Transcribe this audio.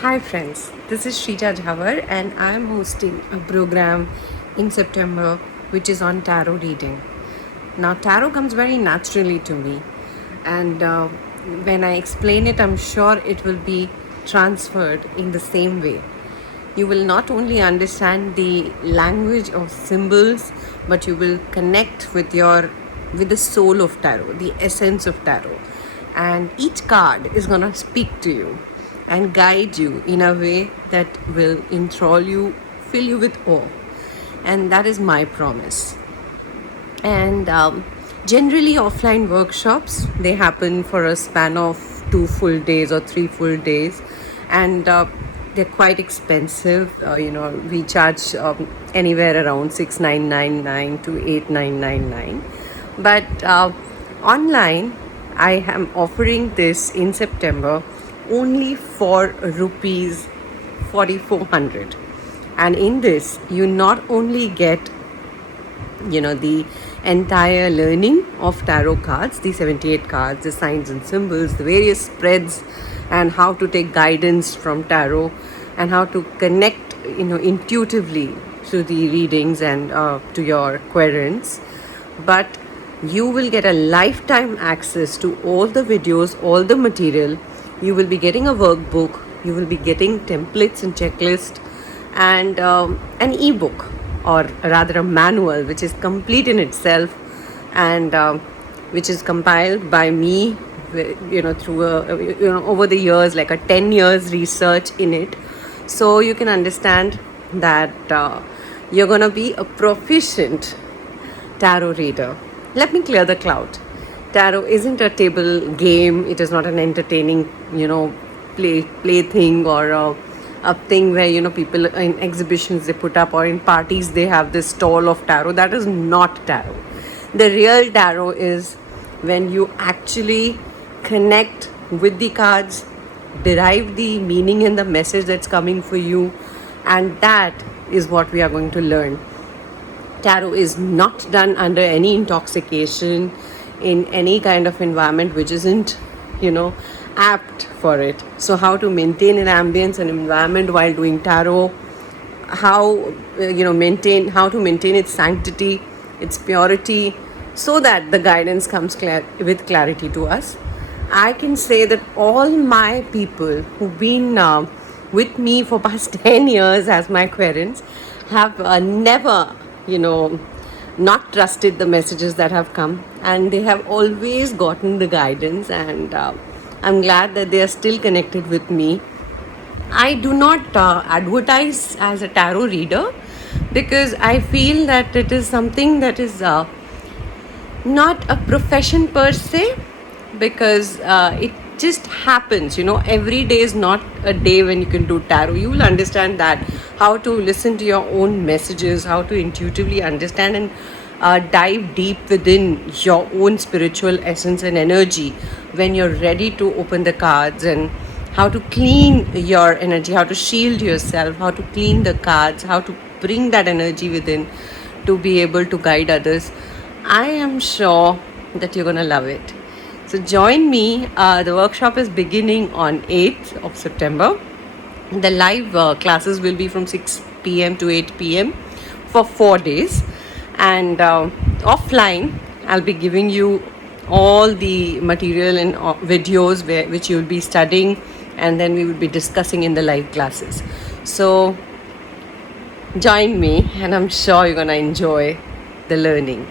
Hi friends, this is Shrija Jhavar and I am hosting a program in September which is on tarot reading. Now, tarot comes very naturally to me, and when I explain it, I'm sure it will be transferred in the same way. You will not only understand the language of symbols, but you will connect with the soul of tarot, the essence of tarot, and each card is gonna speak to you and guide you in a way that will enthrall you, fill you with awe, and that is my promise. And generally offline workshops, they happen for a span of 2 full days or 3 full days, and they're quite expensive. We charge anywhere around 6999 to 8999, but online I am offering this in September only for rupees 4400. And in this you not only get the entire learning of tarot cards, the 78 cards, the signs and symbols, the various spreads, and how to take guidance from tarot, and how to connect intuitively to the readings and to your querents. But you will get a lifetime access to all the videos, all the material. You will be getting a workbook, you will be getting templates and checklist, and an ebook, or rather a manual, which is complete in itself, and which is compiled by me, through over the years, like a 10 years research in it. So you can understand that you're going to be a proficient tarot reader. Let me clear the cloud. Tarot isn't a table game. It is not an entertaining, plaything, or a thing where people in exhibitions they put up, or in parties they have this stall of tarot. That is not tarot. The real tarot is when you actually connect with the cards, derive the meaning and the message that's coming for you, and that is what we are going to learn. Tarot is not done under any intoxication, in any kind of environment which isn't apt for it. So how to maintain an ambience and environment while doing tarot, how to maintain its sanctity, its purity, so that the guidance comes with clarity to us. I can say that all my people who've been with me for past 10 years as my querents have never not trusted the messages that have come, and they have always gotten the guidance, and I'm glad that they are still connected with me. I do not advertise as a tarot reader, because I feel that it is something that is not a profession per se, because it just happens. Every day is not a day when you can do tarot. You will understand that how to listen to your own messages, how to intuitively understand and dive deep within your own spiritual essence and energy when you're ready to open the cards, and how to clean your energy, how to shield yourself, how to clean the cards, how to bring that energy within to be able to guide others. I am sure that you're going to love it. So join me. The workshop is beginning on 8th of September. The live classes will be from 6 p.m. to 8 p.m. for 4 days. And offline, I'll be giving you all the material and videos which you'll be studying, and then we will be discussing in the live classes. So join me, and I'm sure you're going to enjoy the learning.